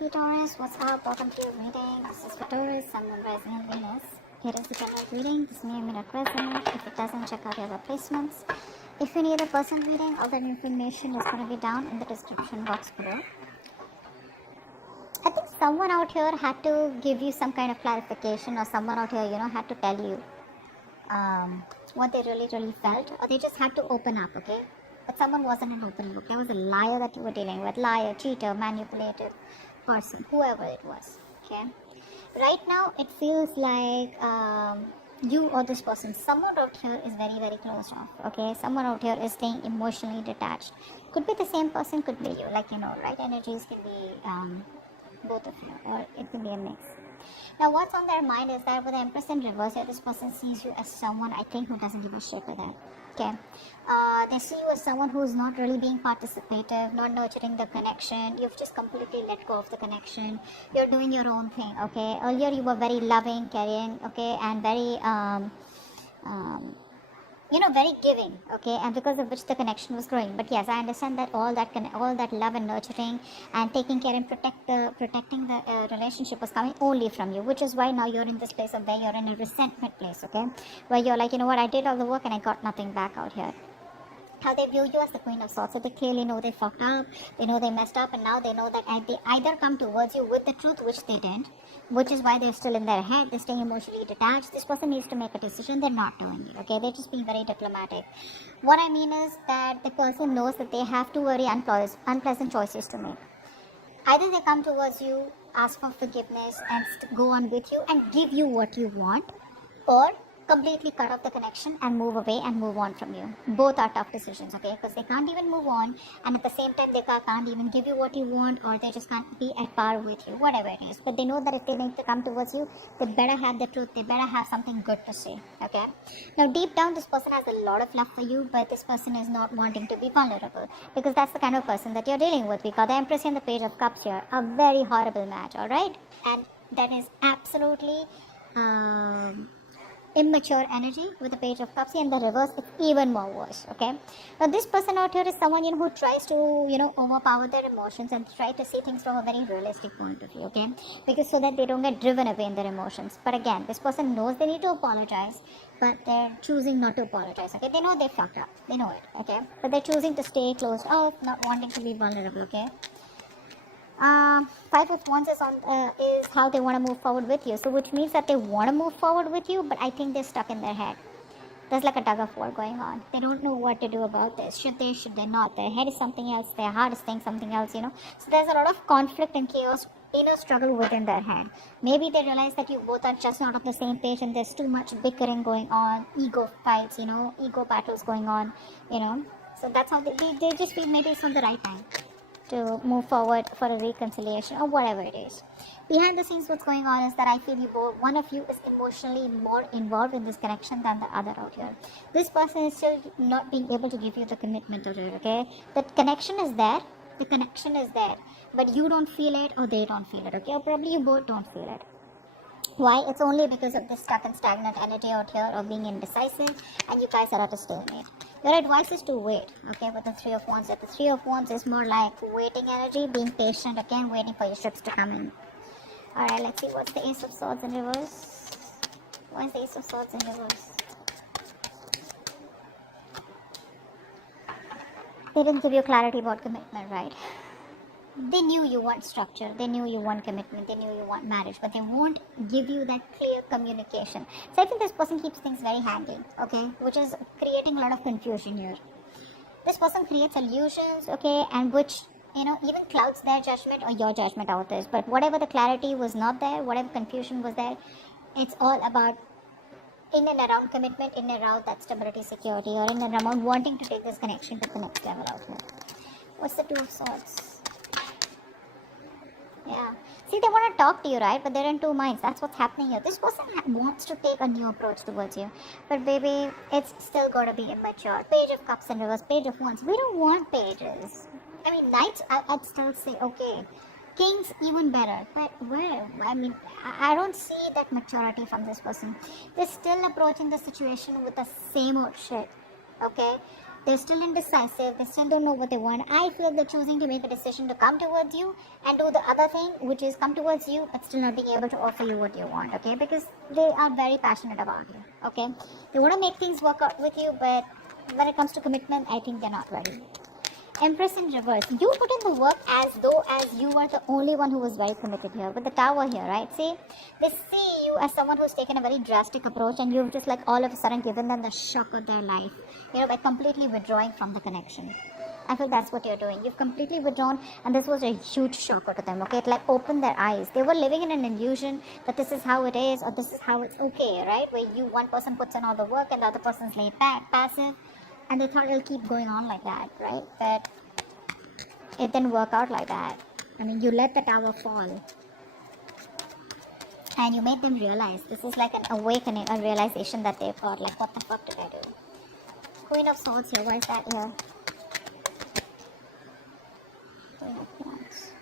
Hey Taurus, what's up? Welcome to your reading. This is for Taurus, Sun, Moon, Rising, and Venus. Here is the general reading. This may or may not resonate. If it doesn't, check out your other placements. If you need a personal reading, all that information is going to be down in the description box below. I think someone out here had to give you some kind of clarification, or someone out here, had to tell you what they really felt, or they just had to open up, okay? But someone wasn't an open book. There was a liar that you were dealing with. Liar, cheater, manipulative person, whoever it was, okay? Right now, it feels like you or this person, someone out here is very closed off, okay? Someone out here is staying emotionally detached. Could be the same person, could be you, right? Energies can be both of you, or it can be a mix. Now, what's on their mind is that with the Empress in reverse here, this person sees you as someone, I think, who doesn't give a shit with that. Okay, they see you as someone who's not really being participative, not nurturing the connection. You've just completely let go of the connection. You're doing your own thing. Okay, earlier you were very loving, caring, okay, and very very giving, okay, and because of which the connection was growing. But yes, I understand that all that love and nurturing and taking care and protecting the relationship was coming only from you, which is why now you're in this place of where you're in a resentment place, okay, where you're like, you know what, I did all the work and I got nothing back out here. How they view you as the Queen of Swords. So they clearly know they fucked up, they know they messed up, and now they know that they either come towards you with the truth, which they didn't, which is why they're still in their head, they're staying emotionally detached. This person needs to make a decision, they're not doing it, okay? They're just being very diplomatic. What I mean is that the person knows that they have two very unpleasant choices to make. Either they come towards you, ask for forgiveness, and go on with you and give you what you want, or completely cut off the connection and move away and move on from you. Both are tough decisions, okay? Because they can't even move on, and at the same time they can't even give you what you want, or they just can't be at par with you, whatever it is. But they know that if they make to come towards you, they better have the truth, they better have something good to say, okay? Now deep down, this person has a lot of love for you, but this person is not wanting to be vulnerable, because that's the kind of person that you're dealing with. We got the Empress and the Page of Cups here, a very horrible match, alright? And that is absolutely immature energy with the Page of Cups, and the reverse, it's even more worse, okay? Now this person out here is someone, who tries to, overpower their emotions and try to see things from a very realistic point of view, okay? Because so that they don't get driven away in their emotions. But again, this person knows they need to apologize, but they're choosing not to apologize, okay? They know they fucked up, they know it, okay? But they're choosing to stay closed off, not wanting to be vulnerable, okay? Five of Wands is how they want to move forward with you. So which means that they want to move forward with you, but I think they're stuck in their head. There's like a tug of war going on. They don't know what to do about this. Should they not? Their head is something else, their heart is saying something else, So there's a lot of conflict and chaos, inner struggle within their head. Maybe they realize that you both are just not on the same page, and there's too much bickering going on, ego fights, ego battles going on, So that's how they just feel maybe it's not the right time to move forward for a reconciliation or whatever it is. Behind the scenes, what's going on is that I feel one of you is emotionally more involved in this connection than the other out here. This person is still not being able to give you the commitment out here, okay? The connection is there, but you don't feel it, or they don't feel it, okay? Or probably you both don't feel it. Why? It's only because of this stuck and stagnant energy out here, or being indecisive, and you guys are at a stalemate. Your advice is to wait, okay, with the Three of Wands. The Three of Wands is more like waiting energy, being patient, again, waiting for your ships to come in. Alright, let's see what's the Ace of Swords in reverse. Why is the Ace of Swords in reverse? They didn't give you clarity about commitment, right? They knew you want structure, they knew you want commitment, they knew you want marriage, but they won't give you that clear communication. So I think this person keeps things very handy, okay, which is creating a lot of confusion here. This person creates illusions, okay, and which, even clouds their judgment or your judgment out there. But whatever the clarity was not there, whatever confusion was there, it's all about in and around commitment, in and around that stability, security, or in and around wanting to take this connection to the next level out here. What's the Two of Swords? Yeah. See, they want to talk to you, right? But they're in two minds. That's what's happening here. This person wants to take a new approach towards you. But baby, it's still got to be immature. Page of Cups in reverse, Page of Wands. We don't want pages. I mean, Knights, I'd still say, okay. Kings, even better. But where? I mean, I don't see that maturity from this person. They're still approaching the situation with the same old shit. Okay? They're still indecisive. They still don't know what they want. I feel they're choosing to make a decision to come towards you and do the other thing, which is come towards you but still not being able to offer you what you want, okay? Because they are very passionate about you, okay? They want to make things work out with you, but when it comes to commitment, I think they're not ready. Empress in reverse. You put in the work as though as you are the only one who was very committed here. With the Tower here, right? See, they see you as someone who's taken a very drastic approach, and you've just like all of a sudden given them the shock of their life, you know, by completely withdrawing from the connection. I feel that's what you're doing. You've completely withdrawn, and this was a huge shocker to them, okay? It like opened their eyes. They were living in an illusion that this is how it is, or this is how it's okay, right? Where one person puts in all the work and the other person's laid back, passive. And they thought it'll keep going on like that, right? But it didn't work out like that. I mean, you let the Tower fall. And you made them realize. This is like an awakening, a realization that they've got. Like, what the fuck did I do? Queen of Swords here. Why is that here? Queen of Wands.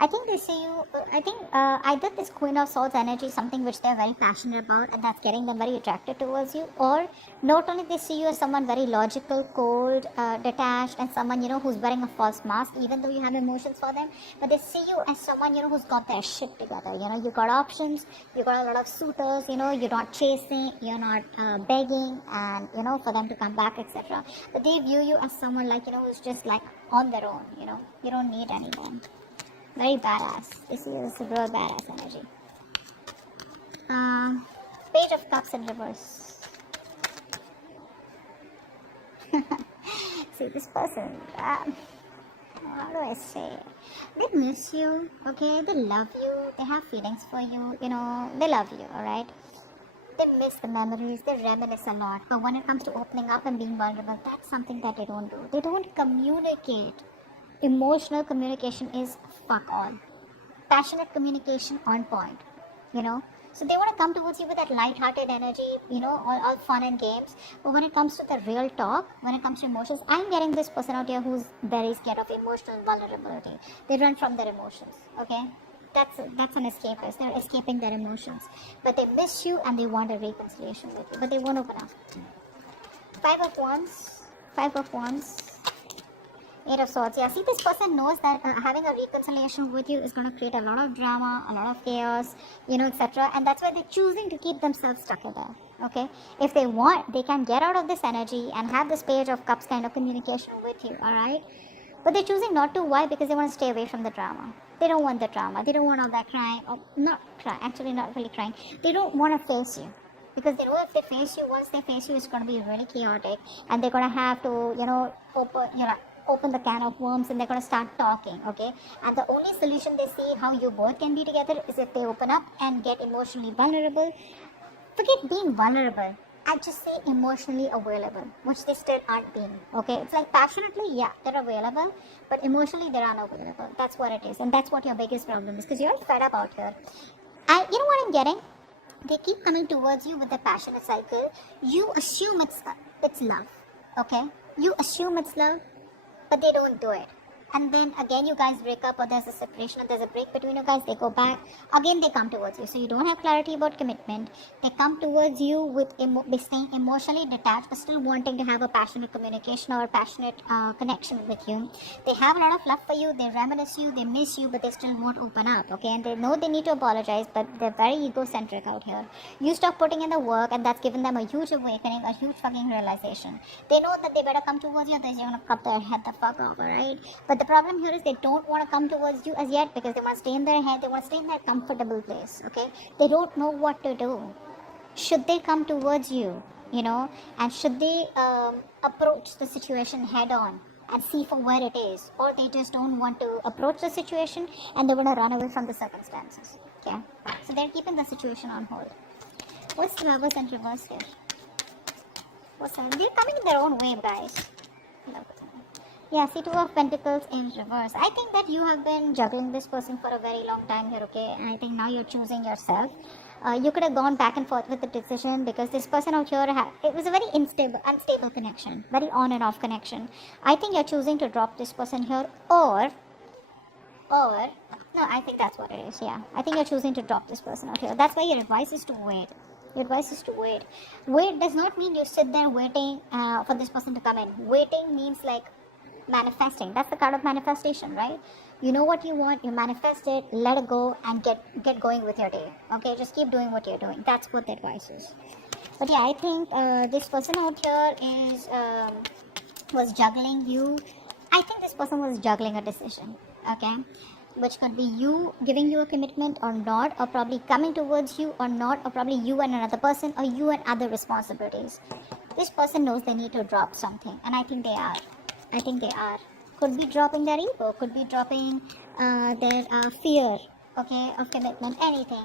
I think they see you, I think either this Queen of Swords energy is something which they're very passionate about and that's getting them very attracted towards you, or not only they see you as someone very logical, cold, detached, and someone, you know, who's wearing a false mask even though you have emotions for them, but they see you as someone, you know, who's got their shit together. You know, you got options, you got a lot of suitors, you know, you're not chasing, you're not begging, and, you know, for them to come back, etc. But they view you as someone like, you know, who's just like on their own, you know, you don't need anyone. Very badass. This is a real badass energy. Page of Cups in reverse. See, this person, how do I say it? They miss you, okay? They love you. They have feelings for you. You know, they love you, alright? They miss the memories. They reminisce a lot. But when it comes to opening up and being vulnerable, that's something that they don't do. They don't communicate. Emotional communication is fuck all. Passionate communication on point, you know. So they want to come towards you with that light-hearted energy, you know, all fun and games. But when it comes to the real talk, when it comes to emotions, I'm getting this person out here who's very scared of emotional vulnerability. They run from their emotions, okay? That's an escapist. They're escaping their emotions. But they miss you and they want a reconciliation with you. But they won't open up. Five of Wands. Eight of Swords. Yeah, see, this person knows that having a reconciliation with you is going to create a lot of drama, a lot of chaos, you know, etc. And that's why they're choosing to keep themselves stuck in there, okay? If they want, they can get out of this energy and have this Page of Cups kind of communication with you, alright? But they're choosing not to. Why? Because they want to stay away from the drama. They don't want the drama. They don't want all that crying. Or not crying, actually not really crying. They don't want to face you. Because they know if they face you, once they face you, it's going to be really chaotic. And they're going to have to, you know, open the can of worms and they're going to start talking, okay? And the only solution they see how you both can be together is if they open up and get emotionally vulnerable. Forget being vulnerable. I just say emotionally available, which they still aren't being, okay? It's like passionately, yeah, they're available, but emotionally they're unavailable. That's what it is. And that's what your biggest problem is, because you're fed up out here. And you know what I'm getting? They keep coming towards you with the passionate cycle. You assume it's love, okay? You assume it's love, but they don't do it. And then again you guys break up, or there's a separation, or there's a break between you guys, they go back, again they come towards you. So you don't have clarity about commitment. They come towards you with staying emotionally detached, but still wanting to have a passionate communication or a passionate connection with you. They have a lot of love for you, they reminisce you, they miss you, but they still won't open up, okay? And they know they need to apologize, but they're very egocentric out here. You stop putting in the work, and that's given them a huge awakening, a huge fucking realization. They know that they better come towards you, they're gonna cut their head the fuck off, alright? But the problem here is they don't want to come towards you as yet, because they want to stay in their head, they want to stay in their comfortable place, okay? They don't know what to do. Should they come towards you, you know, and should they approach the situation head on and see for where it is, or they just don't want to approach the situation and they want to run away from the circumstances, okay? So they're keeping the situation on hold. What's the Lovers in reverse here? What's that? They're coming in their own way, guys. Yeah, see, Two of Pentacles in reverse. I think that you have been juggling this person for a very long time here, okay? And I think now you're choosing yourself. You could have gone back and forth with the decision, because this person out here, it was a very unstable connection, very on and off connection. I think you're choosing to drop this person here, or, no, I think that's what it is, yeah. I think you're choosing to drop this person out here. That's why your advice is to wait. Your advice is to wait. Wait does not mean you sit there waiting for this person to come in. Waiting means like manifesting. That's the card of manifestation, right? You know what you want, you manifest it, let it go, and get going with your day. Okay, just keep doing what you're doing. That's what the advice is. But yeah, I think this person out here is was juggling you. I think this person was juggling a decision. Okay, which could be you giving you a commitment or not, or probably coming towards you or not, or probably you and another person, or you and other responsibilities. This person knows they need to drop something, and I think they are. I think they are. Could be dropping their ego, could be dropping their fear, okay, of commitment, anything.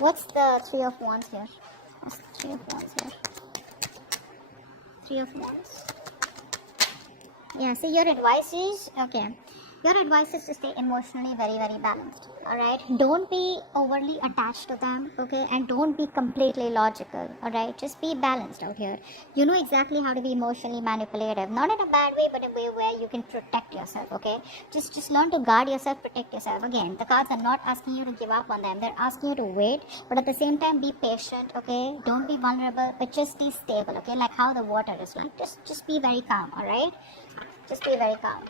What's the Three of Wands here? What's the Three of Wands here? Three of Wands. Yeah, so your advice is, okay, your advice is to stay emotionally very, very balanced. Alright, don't be overly attached to them, okay, and don't be completely logical. Alright, just be balanced out here. You know exactly how to be emotionally manipulative, not in a bad way, but a way where you can protect yourself. Okay, just learn to guard yourself, protect yourself. Again, the cards are not asking you to give up on them, they're asking you to wait, but at the same time be patient. Okay, don't be vulnerable, but just be stable. Okay, like how the water is, like just be very calm. Alright, just be very calm,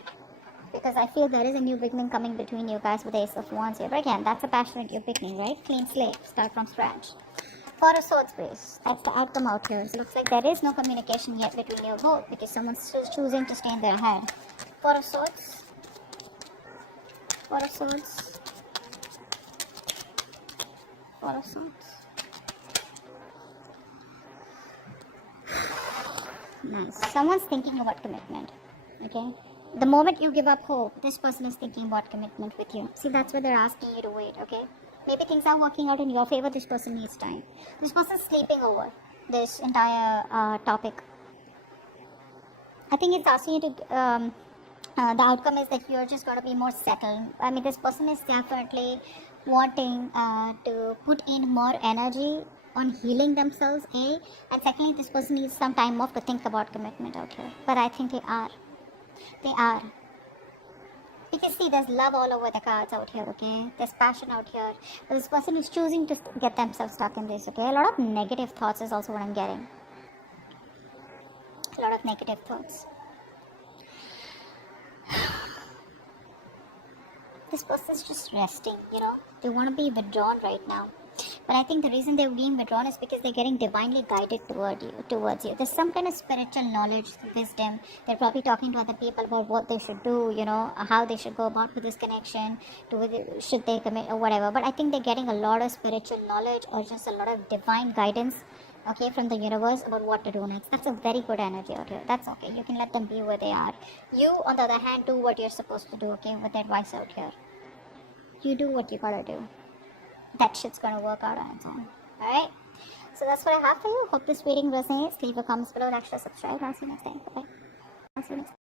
because I feel there is a new beginning coming between you guys with the Ace of Wands here. But again, that's a passionate new beginning, right? Clean slate, start from scratch. Four of Swords, please. That's the outcome out here. So looks like there is no communication yet between you both, because someone's still choosing to stay in their head. Four of Swords. Four of Swords. Four of Swords. Nice. Someone's thinking about commitment. Okay. The moment you give up hope, this person is thinking about commitment with you. See, that's why they're asking you to wait, okay? Maybe things are working out in your favor, this person needs time. This person's sleeping over this entire topic. I think it's asking you to, the outcome is that you're just going to be more settled. I mean, this person is definitely wanting to put in more energy on healing themselves, A. And secondly, this person needs some time off to think about commitment out here. But I think they are. They are. Because see, there's love all over the cards out here, okay? There's passion out here. But this person is choosing to get themselves stuck in this, okay? A lot of negative thoughts is also what I'm getting. A lot of negative thoughts. This person's just resting, you know? They want to be withdrawn right now. But I think the reason they're being withdrawn is because they're getting divinely guided towards you. There's some kind of spiritual knowledge, wisdom. They're probably talking to other people about what they should do, you know, how they should go about with this connection, to whether should they commit or whatever. But I think they're getting a lot of spiritual knowledge or just a lot of divine guidance, okay, from the universe about what to do next. That's a very good energy out here. That's okay. You can let them be where they are. You, on the other hand, do what you're supposed to do, okay, with the advice out here. You do what you gotta do. That shit's gonna work out on its own. Alright? So that's what I have for you. Hope this reading resonates. Leave a comment below, like, share, subscribe. I'll see you next time. Bye. I'll see you next time.